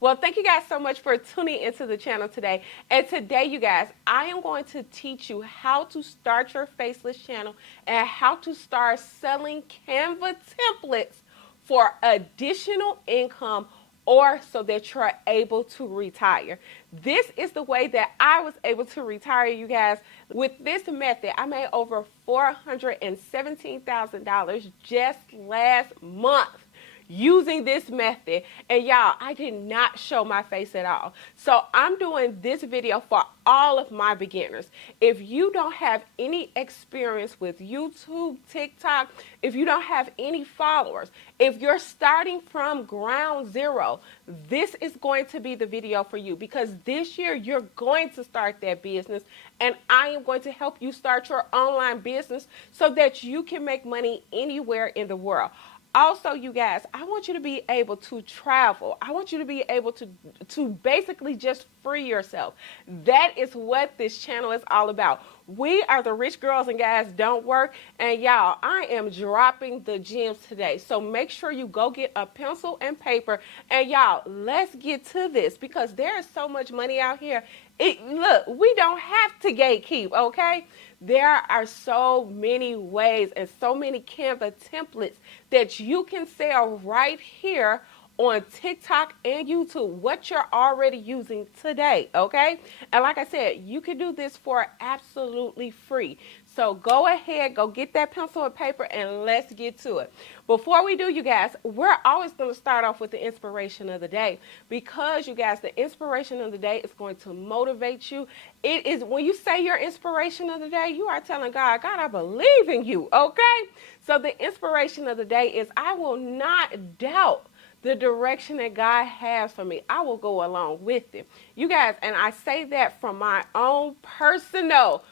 Well, thank you guys so much for tuning into the channel today. And today, you guys, I am going to teach you how to start your faceless channel and how to start selling Canva templates for additional income or so that you're able to retire. This is the way that I was able to retire, you guys. With this method, I made over $417,000 just last month using this method. And y'all, I did not show my face at all. So I'm doing this video for all of my beginners. If you don't have any experience with YouTube, TikTok, if you don't have any followers, if you're starting from ground zero, this is going to be the video for you, because this year you're going to start that business, and I am going to help you start your online business so that you can make money anywhere in the world. Also, you guys, I want you to be able to travel. I want you to be able to basically just free yourself. That is what this channel is all about. We are the Rich Girls and Guys Don't Work. And y'all, I am dropping the gems today. So make sure you go get a pencil and paper. And y'all, let's get to this, because there is so much money out here. Look, we don't have to gatekeep, okay? There are so many ways and so many Canva templates that you can sell right here on TikTok and YouTube, what you're already using today, okay? And like I said, you can do this for absolutely free. So go ahead, go get that pencil and paper, and let's get to it. Before we do, you guys, we're always going to start off with the inspiration of the day, because, you guys, the inspiration of the day is going to motivate you. It is, when you say your inspiration of the day, you are telling God, God, I believe in you, okay? So the inspiration of the day is, I will not doubt the direction that God has for me. I will go along with it. You guys, and I say that from my own personal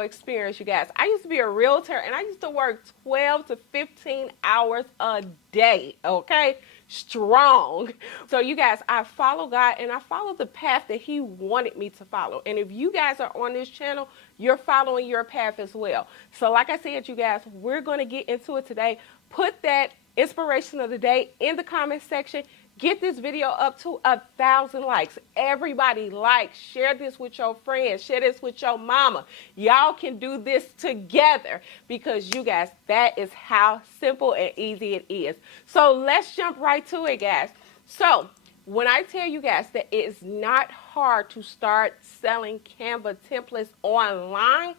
experience, you guys. I used to be a realtor, and I used to work 12 to 15 hours a day, okay? Strong. So you guys, I follow God, and I follow the path that He wanted me to follow. And if you guys are on this channel, you're following your path as well. So like I said, you guys, we're going to get into it today. Put that inspiration of the day in the comment section. Get this video up to 1,000 likes. Everybody like, share this with your friends, share this with your mama. Y'all can do this together, because you guys, that is how simple and easy it is. So let's jump right to it, guys. So when I tell you guys that it is not hard to start selling Canva templates online,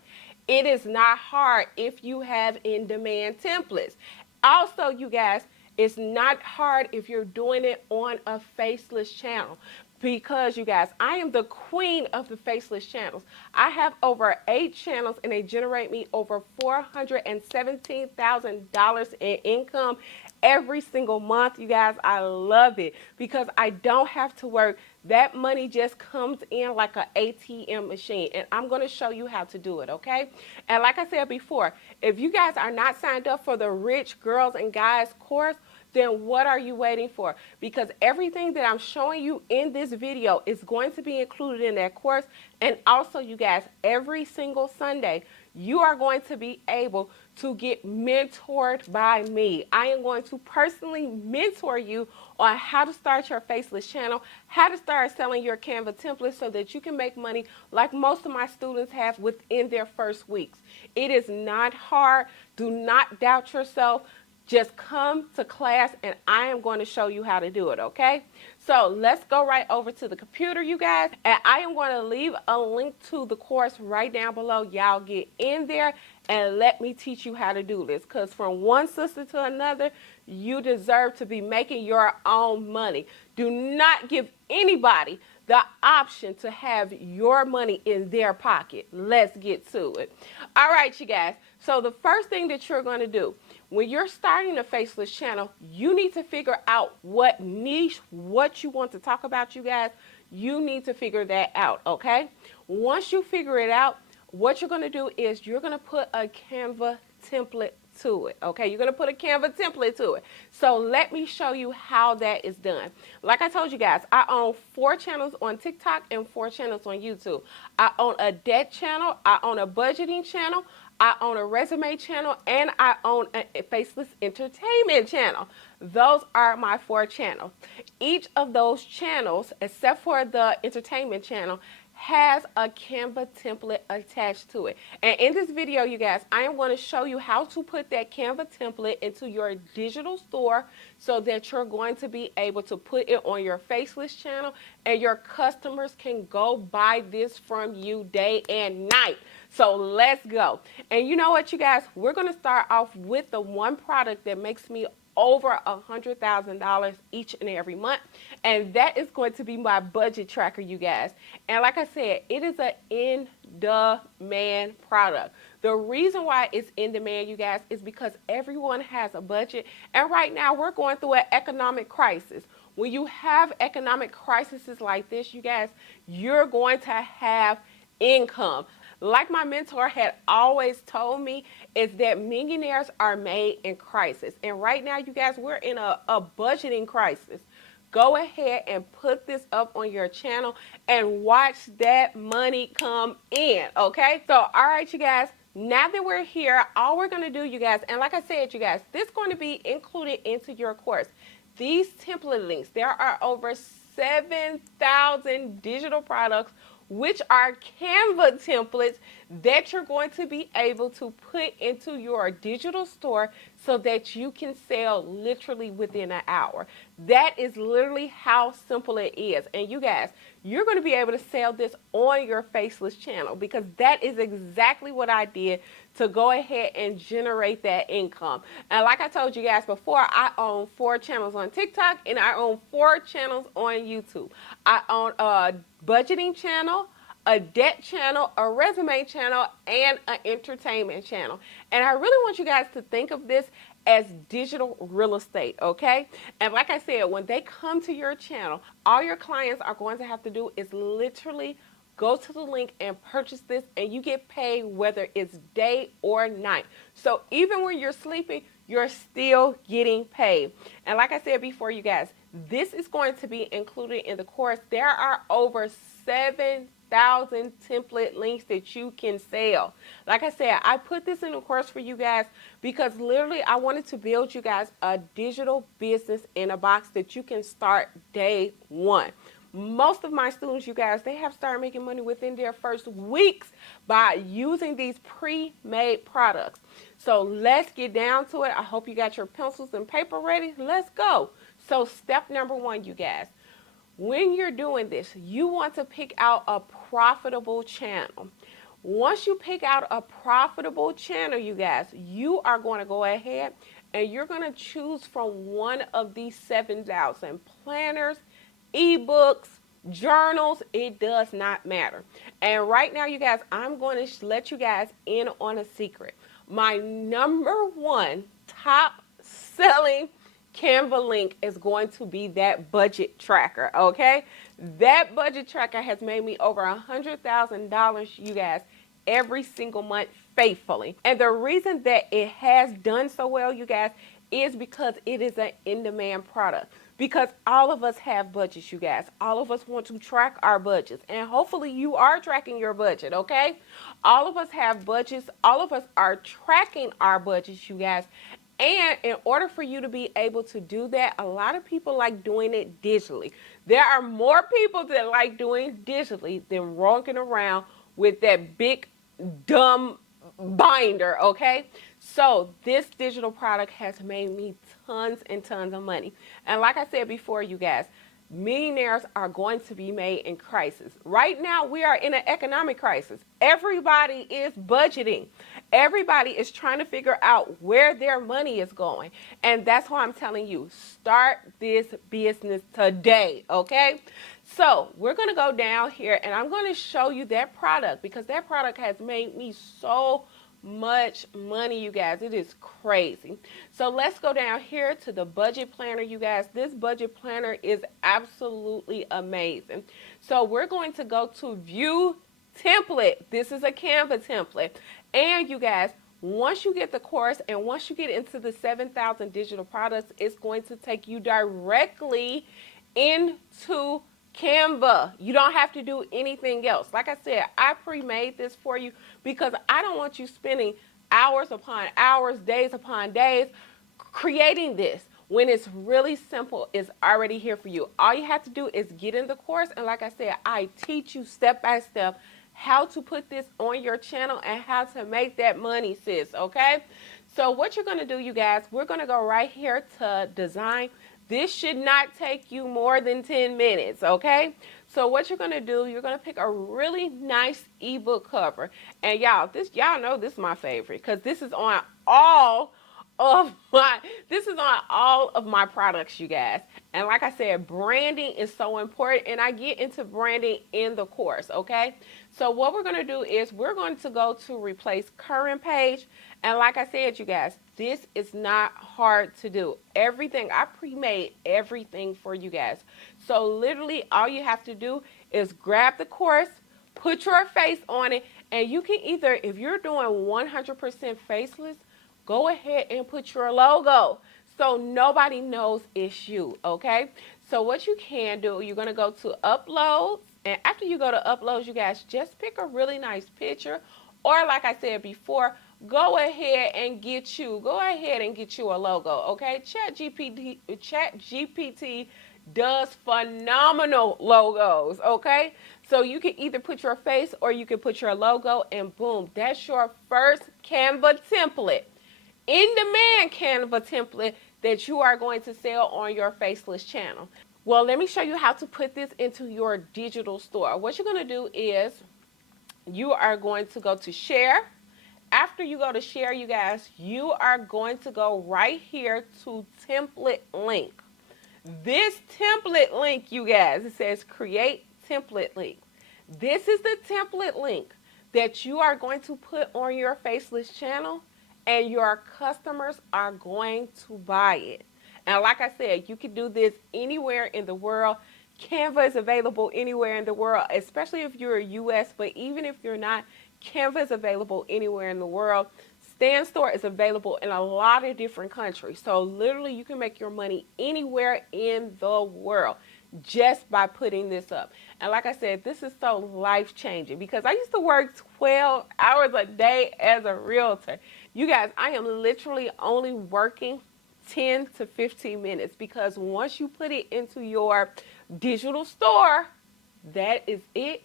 it is not hard if you have in-demand templates. Also, you guys, it's not hard if you're doing it on a faceless channel, because, you guys, I am the queen of the faceless channels. I have over 8 channels, and they generate me over $417,000 in income every single month. You guys, I love it, because I don't have to work. That money just comes in like an ATM machine, and I'm going to show you how to do it, okay? And like I said before, if you guys are not signed up for the Rich Girls and Guys course, then what are you waiting for? Because everything that I'm showing you in this video is going to be included in that course. And also, you guys, every single Sunday, you are going to be able to get mentored by me. I am going to personally mentor you on how to start your faceless channel, how to start selling your Canva templates so that you can make money like most of my students have within their first weeks. It is not hard. Do not doubt yourself. Just come to class, and I am going to show you how to do it, okay? So let's go right over to the computer, you guys. And I am going to leave a link to the course right down below. Y'all get in there and let me teach you how to do this, because from one sister to another, you deserve to be making your own money. Do not give anybody the option to have your money in their pocket. Let's get to it. All right, you guys. So the first thing that you're going to do, when you're starting a faceless channel, you need to figure out what niche, what you want to talk about, you guys. You need to figure that out, okay? Once you figure it out, what you're going to do is you're going to put a Canva template to it, okay? You're going to put a Canva template to it. So let me show you how that is done. Like I told you guys, I own 4 channels on TikTok and 4 channels on YouTube. I own a debt channel, I own a budgeting channel, I own a resume channel, and I own a faceless entertainment channel. those are my 4 channels. Each of those channels, except for the entertainment channel, has a Canva template attached to it. And in this video, you guys, I am going to show you how to put that Canva template into your digital store so that you're going to be able to put it on your faceless channel and your customers can go buy this from you day and night. So let's go. And you know what, you guys, we're going to start off with the one product that makes me over $100,000 each and every month, and that is going to be my budget tracker, you guys. And like I said, it is an in-demand product. The reason why it's in demand, you guys, is because everyone has a budget, and right now we're going through an economic crisis. When you have economic crises like this, you guys, you're going to have income. Like my mentor had always told me, is that millionaires are made in crisis. And right now, you guys, we're in a budgeting crisis. Go ahead and put this up on your channel and watch that money come in, okay? So, all right, you guys, now that we're here, all we're going to do, you guys, and like I said, you guys, this is going to be included into your course. These template links, there are over 7,000 digital products which are Canva templates that you're going to be able to put into your digital store so that you can sell literally within an hour. That is literally how simple it is. And you guys, you're going to be able to sell this on your faceless channel because that is exactly what I did to go ahead and generate that income. And like I told you guys before, I own 4 channels on TikTok and I own 4 channels on YouTube. I own a budgeting channel, a debt channel, a resume channel, and an entertainment channel. And I really want you guys to think of this as digital real estate, okay? And like I said, when they come to your channel, all your clients are going to have to do is literally go to the link and purchase this, and you get paid whether it's day or night. So even when you're sleeping, you're still getting paid. And like I said before, you guys, this is going to be included in the course. There are over 7,000 template links that you can sell. Like I said, I put this in the course for you guys because literally I wanted to build you guys a digital business in a box that you can start day one. Most of my students, you guys, they have started making money within their first weeks by using these pre-made products. So let's get down to it. I hope you got your pencils and paper ready. Let's go. So step number 1, you guys, when you're doing this, you want to pick out a profitable channel. Once you pick out a profitable channel, you guys, you are going to go ahead and you're going to choose from one of these 7,000 planners, ebooks, journals. It does not matter. And right now, you guys, I'm going to let you guys in on a secret. My number 1 top selling Canva link is going to be that budget tracker, okay? That budget tracker has made me over $100,000, you guys, every single month faithfully. And the reason that it has done so well, you guys, is because it is an in-demand product. Because all of us have budgets, you guys. All of us want to track our budgets. And hopefully you are tracking your budget, okay? All of us have budgets. All of us are tracking our budgets, you guys. And in order for you to be able to do that, a lot of people like doing it digitally. There are more people that like doing digitally than walking around with that big, dumb binder, okay? So this digital product has made me tons and tons of money. And like I said before, you guys, millionaires are going to be made in crisis. Right now, we are in an economic crisis. Everybody is budgeting. Everybody is trying to figure out where their money is going. And that's why I'm telling you, start this business today, okay? So we're going to go down here and I'm going to show you that product because that product has made me so much money, you guys. It is crazy. So let's go down here to the budget planner, you guys. This budget planner is absolutely amazing. So we're going to go to view template. This is a Canva template. And you guys, once you get the course and once you get into the 7,000 digital products, it's going to take you directly into Canva. You don't have to do anything else. Like I said, I pre-made this for you because I don't want you spending hours upon hours, days upon days creating this. when it's really simple, it's already here for you. All you have to do is get in the course, and like I said, I teach you step by step how to put this on your channel and how to make that money, sis, okay? So what you're going to do, you guys, we're going to go right here to design. This should not take you more than 10 minutes, okay? So what you're going to do, you're going to pick a really nice ebook cover. And y'all know this is my favorite because this is on all of my products, you guys. And like I said, branding is so important, and I get into branding in the course, okay? So what we're going to do is we're going to go to replace current page. And like I said, you guys, this is not hard to do. Everything, I pre-made everything for you guys. So literally all you have to do is grab the course, put your face on it, and you can either, if you're doing 100% faceless, go ahead and put your logo so nobody knows it's you, okay? So what you can do, you're going to go to uploads, and after you go to uploads, you guys, just pick a really nice picture, or like I said before, go ahead and get you a logo, okay? ChatGPT does phenomenal logos, okay? So you can either put your face or you can put your logo, and boom, that's your first Canva template. In-demand Canva template that you are going to sell on your faceless channel. Well, let me show you how to put this into your digital store. What you're going to do is you are going to go to share. After you go to share, you guys, you are going to go right here to template link. This template link, you guys, it says create template link. This is the template link that you are going to put on your faceless channel, and your customers are going to buy it. And like I said, you can do this anywhere in the world. Canva is available anywhere in the world, especially if you're US, but even if you're not, Canva is available anywhere in the world. Stan Store is available in a lot of different countries. So literally you can make your money anywhere in the world just by putting this up. And like I said, this is so life-changing because I used to work 12 hours a day as a realtor. You guys, I am literally only working 10 to 15 minutes because once you put it into your digital store, that is it.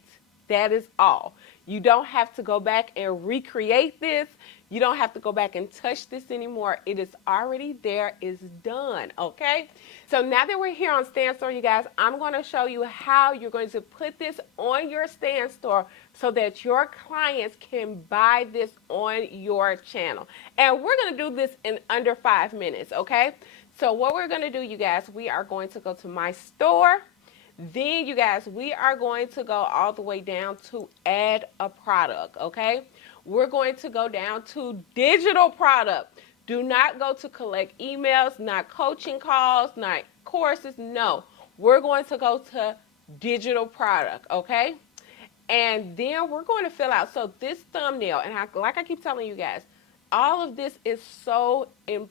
That is all. You don't have to go back and recreate this. You don't have to go back and touch this anymore. It is already there. It's done, okay? So now that we're here on Stan Store, you guys, I'm going to show you how you're going to put this on your Stan Store so that your clients can buy this on your channel. And we're going to do this in under 5 minutes, okay? So what we're going to do, you guys, we are going to go to my store. Then, you guys, we are going to go all the way down to add a product, okay? We're going to go down to digital product. Do not go to collect emails, not coaching calls, not courses. No, we're going to go to digital product, okay? And then we're going to fill out. So this thumbnail, and like I keep telling you guys, all of this is so important.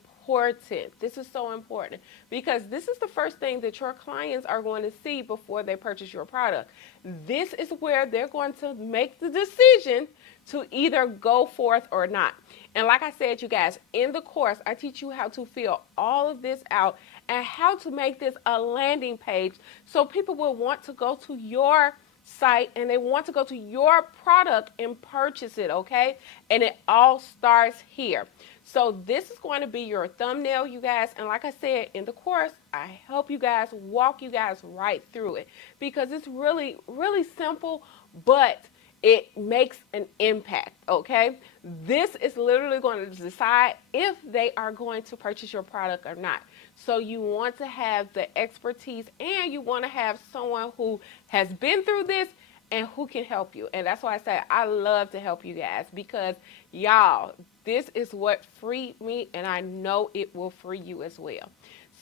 This is so important because this is the first thing that your clients are going to see before they purchase your product. This is where they're going to make the decision to either go forth or not. And like I said, you guys, in the course, I teach you how to fill all of this out and how to make this a landing page so people will want to go to your site and they want to go to your product and purchase it, okay? And it all starts here. So this is going to be your thumbnail, you guys. And like I said, in the course, I help you guys, walk you guys right through it because it's really, really simple, but it makes an impact, okay? This is literally going to decide if they are going to purchase your product or not. So you want to have the expertise and you want to have someone who has been through this and who can help you. And that's why I say I love to help you guys because, y'all, this is what freed me, and I know it will free you as well.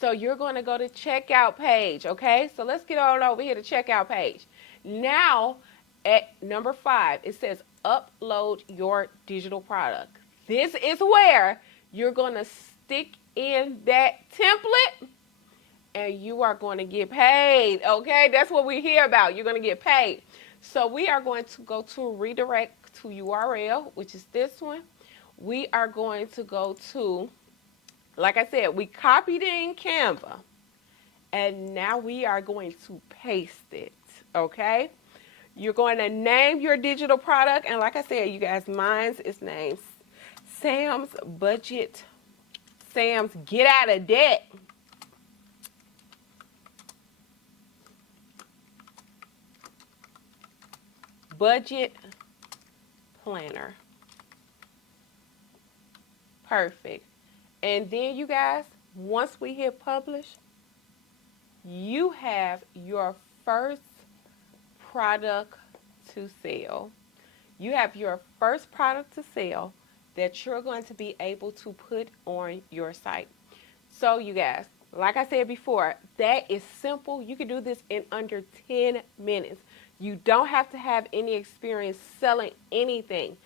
So you're going to go to checkout page, okay? So let's get on over here to checkout page. Now, at number 5, it says upload your digital product. This is where you're going to stick in that template and you are going to get paid, okay? That's what we hear about. You're going to get paid. So we are going to go to redirect to URL, which is this one. We are going to go to Like I said, we copied it in Canva, and now we are going to paste it, okay? You're going to name your digital product, and like I said, you guys, mine's is named Sam's Budget, Sam's Get Out of Debt. Budget Planner. Perfect. And then you guys, once we hit publish, you have your first product to sell. You have your first product to sell that you're going to be able to put on your site. So you guys, like I said before, that is simple. You can do this in under 10 minutes. You don't have to have any experience selling anything.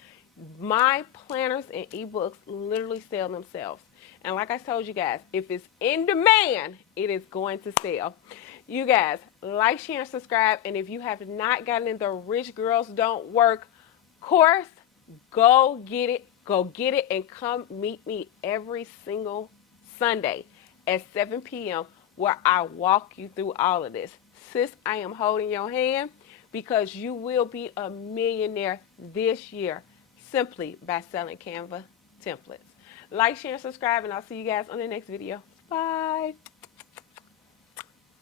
My planners and ebooks literally sell themselves. And like I told you guys, if it's in demand, it is going to sell. You guys, like, share, and subscribe. And if you have not gotten in the Rich Girls Don't Work course, go get it. Go get it and come meet me every single Sunday at 7 p.m. where I walk you through all of this. Sis, I am holding your hand because you will be a millionaire this year simply by selling Canva templates. Like, share, and subscribe, and I'll see you guys on the next video. Bye.